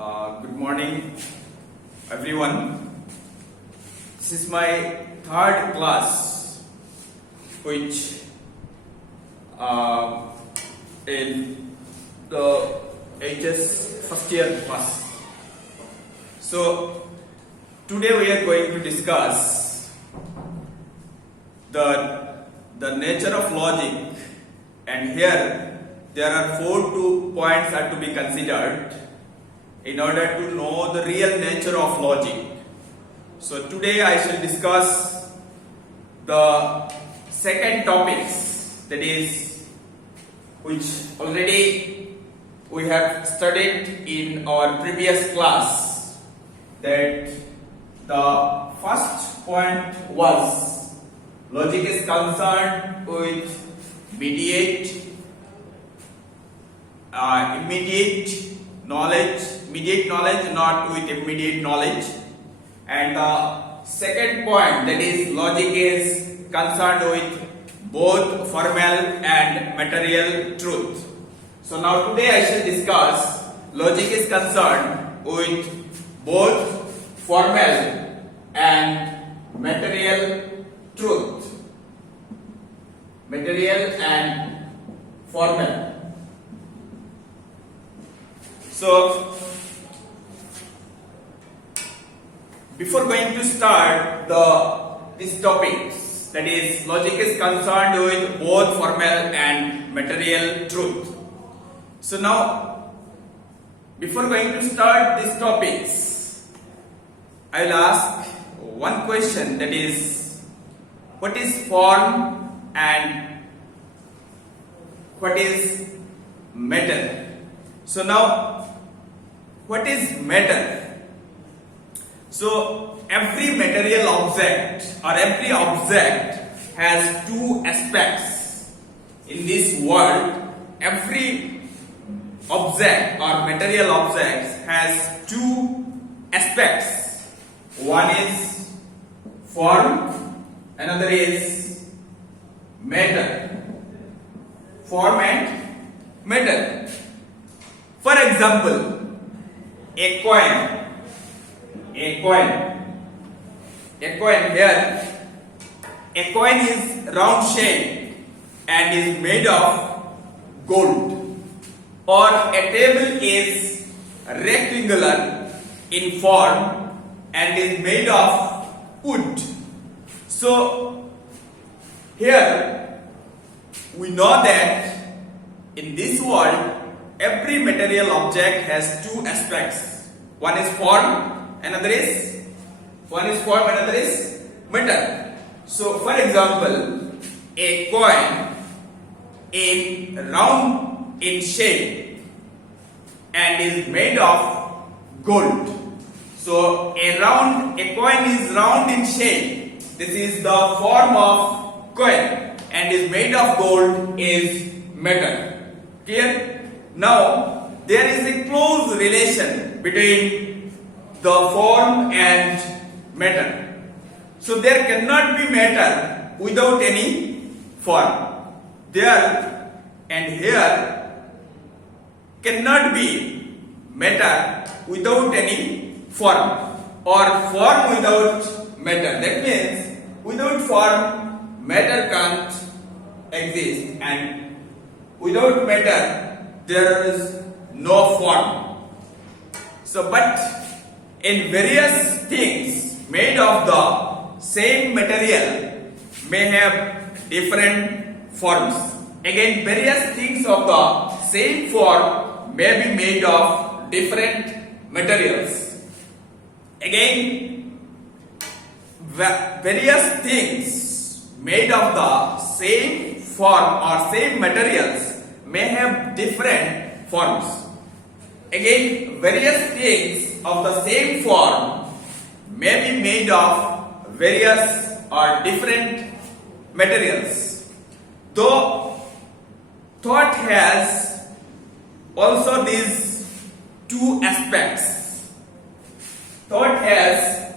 Good morning, everyone. This is my third class, which in the HS first year class. So today we are going to discuss the nature of logic, and here there are two points are to be considered in order to know the real nature of logic. So today I shall discuss the second topics, that is, which already we have studied in our previous class. That the first point was logic is concerned with immediate knowledge, not with immediate knowledge. And the second point, that is, logic is concerned with both formal and material truth. So now today I shall discuss logic is concerned with both formal and material truth. Material and formal. So before going to start these topics, that is, logic is concerned with both formal and material truth. So now, before going to start these topics, I will ask one question, that is, what is form and what is matter? So now, what is matter? So every material object or every object has two aspects. In this world, every object or material object has two aspects. One is form, another is matter. Form and matter. For example, a coin here, a coin is round shaped and is made of gold, or a table is rectangular in form and is made of wood. So here we know that in this world every material object has two aspects. One is form, another is matter. So for example, a coin in round in shape and is made of gold. So a coin is round in shape. This is the form of coin, and is made of gold is matter. Clear? Now there is a close relation between the form and matter. So there cannot be matter without any form. There and here cannot be matter without any form, or form without matter. That means without form matter can't exist, and without matter there is no form. So but in various things made of the same material may have different forms. Again, various things of the same form may be made of different materials. Again, various things made of the same form or same materials may have different forms. Again, various things of the same form may be made of various or different materials. Though thought has also these two aspects. Thought has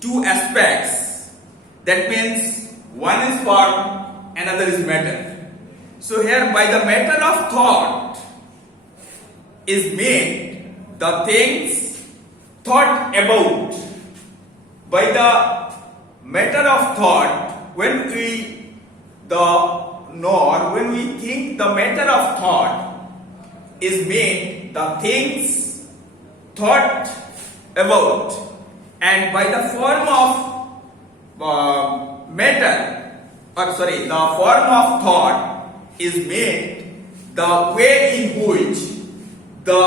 two aspects. That means one is form, another is matter. So here, by the matter of thought, is made the things thought about by the matter of thought. When we think the matter of thought is made the things thought about, and by the form of the form of thought is made the way in which the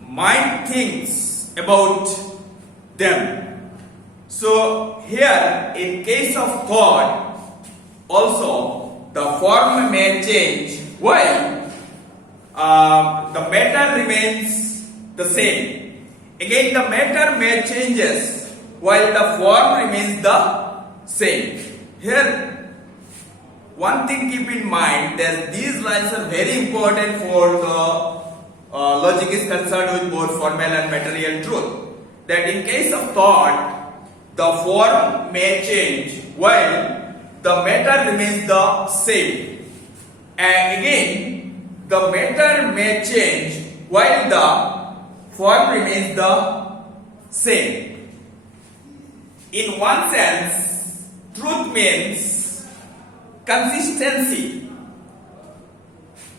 mind thinks about them. So here, in case of thought, also the form may change while the matter remains the same. Again, the matter may changes while the form remains the same. Here, one thing keep in mind that these lines are very important for the logic is concerned with both formal and material truth. That in case of thought, the form may change while the matter remains the same. And again, the matter may change while the form remains the same. In one sense, truth means consistency.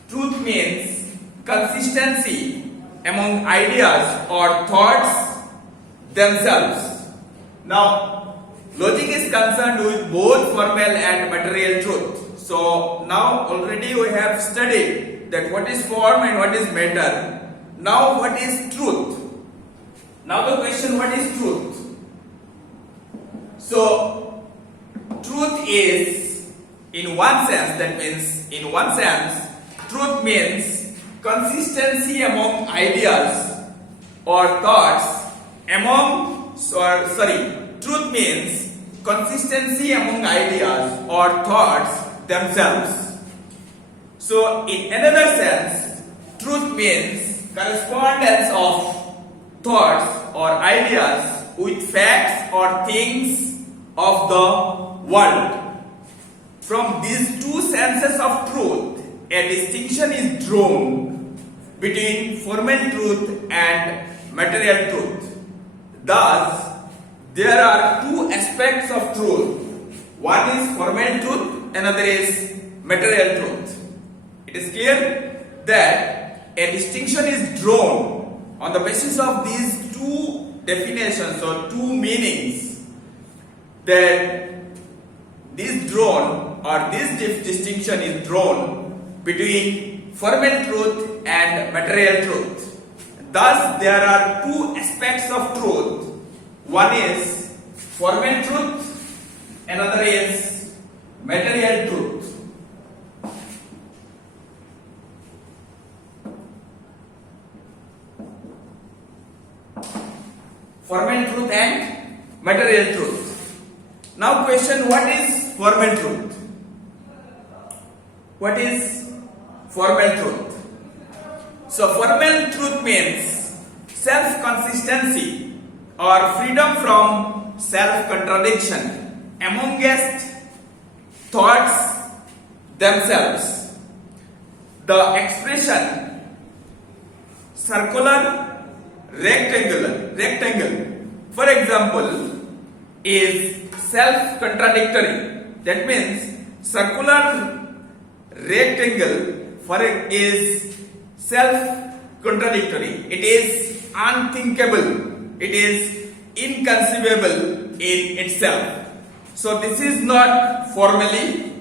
Truth means consistency among ideas or thoughts themselves. Now, logic is concerned with both formal and material truth. So, now already we have studied that what is form and what is matter. Now, what is truth? Now the question, what is truth? So, truth is, in one sense, truth means consistency among ideas or thoughts truth means consistency among ideas or thoughts themselves. So, in another sense, truth means correspondence of thoughts or ideas with facts or things of the world. From these two senses of truth, a distinction is drawn between formal truth and material truth. Thus, there are two aspects of truth. One is formal truth, another is material truth. It is clear that a distinction is drawn on the basis of these two definitions or two meanings, that this distinction is drawn between formal truth and material truth. Thus, there are two aspects of truth. One is formal truth, another is material truth. Formal truth and material truth. Now question, what is formal truth? What is formal truth? So formal truth means self-consistency or freedom from self-contradiction amongst thoughts themselves. The expression circular, rectangle, for example, is self-contradictory. That means circular rectangle is self-contradictory. It is unthinkable. It is inconceivable in itself. So this is not formally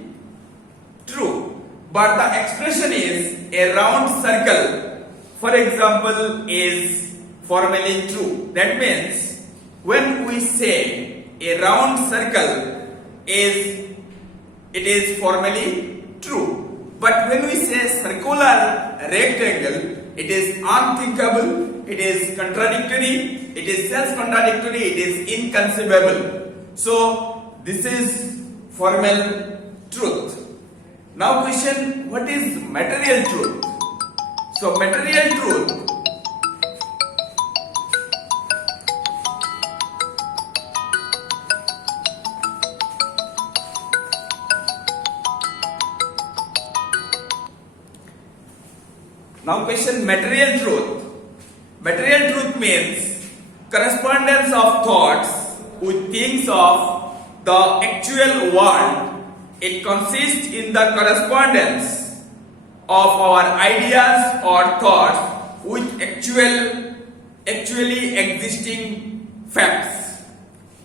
true. But the expression is a round circle, for example, is formally true. That means when we say a round circle it is formally true. But when we say circular rectangle, it is unthinkable, it is contradictory, it is self-contradictory, it is inconceivable. So this is formal truth. Now question, what is material truth? So material truth Now question material truth. Material truth means correspondence of thoughts with things of the actual world. It consists in the correspondence of our ideas or thoughts with actually existing facts.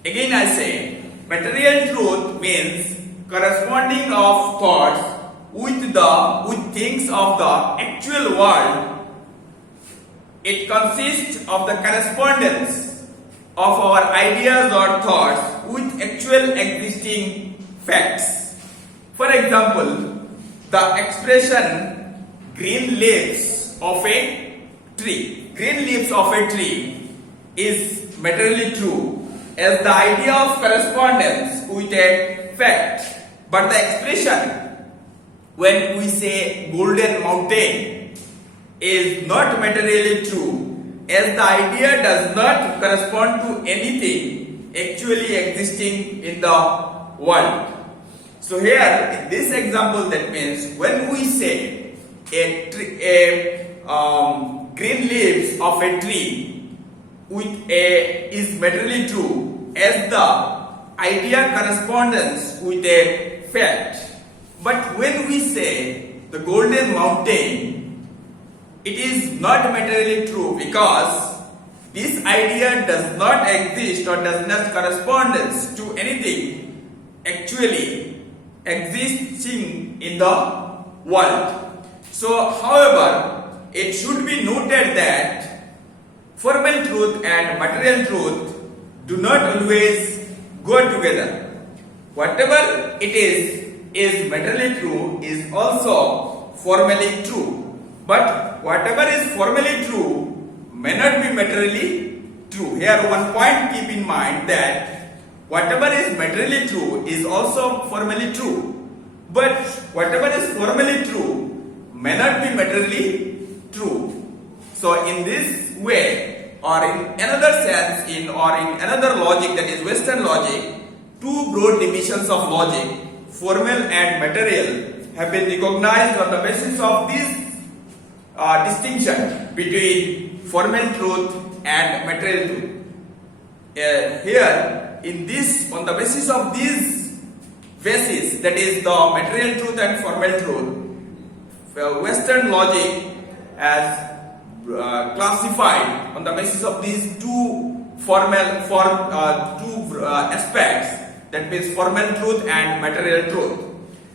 Again I say, material truth means corresponding of thoughts with things of the actual world. It consists of the correspondence of our ideas or thoughts with actual existing facts. For example, the expression green leaves of a tree. Green leaves of a tree is materially true as the idea of correspondence with a fact. But the expression when we say golden mountain is not materially true as the idea does not correspond to anything actually existing in the world. So here in this example, that means when we say green leaves of a tree is materially true as the idea correspondence with a fact. But when we say the golden mountain, it is not materially true because this idea does not exist or does not correspond to anything actually existing in the world. So, however, it should be noted that formal truth and material truth do not always go together. Whatever it is materially true is also formally true. But whatever is formally true may not be materially true. Here one point keep in mind that whatever is materially true is also formally true. But whatever is formally true may not be materially true. So in this way, or in another sense, in another logic, that is Western logic, two broad divisions of logic, formal and material, have been recognized on the basis of this distinction between formal truth and material truth. Here, on the basis of this basis, that is the material truth and formal truth, Western logic has classified on the basis of these two aspects, that means formal truth and material truth,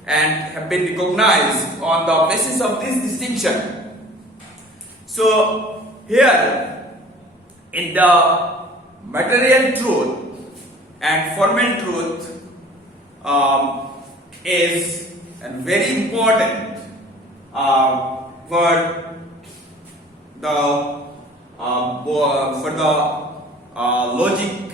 and have been recognized on the basis of this distinction. So here in the material truth and formal truth is very important for the logic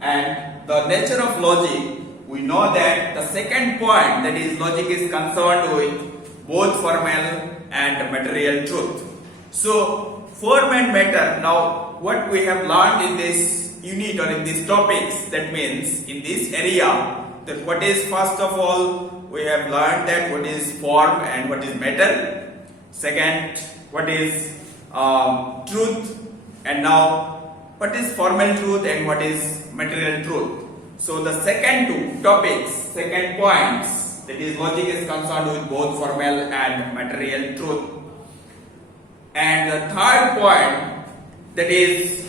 and the nature of logic. We know that the second point, that is logic, is concerned with both formal and material truth. So form and matter. Now what we have learned in this unit or in these topics, that means in this area, that what is, first of all, we have learned that what is form and what is matter. Second, what is truth, and now what is formal truth and what is material truth. So the second two topics, second points, that is logic is concerned with both formal and material truth. And the third point, that is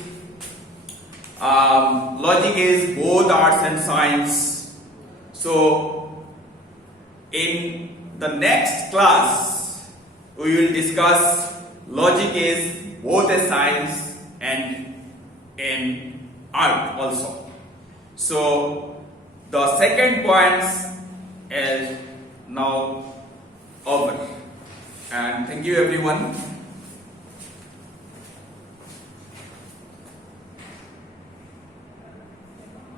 logic is both arts and science. So in the next class we will discuss logic is both a science and an art also. So the second points is now over, and thank you everyone.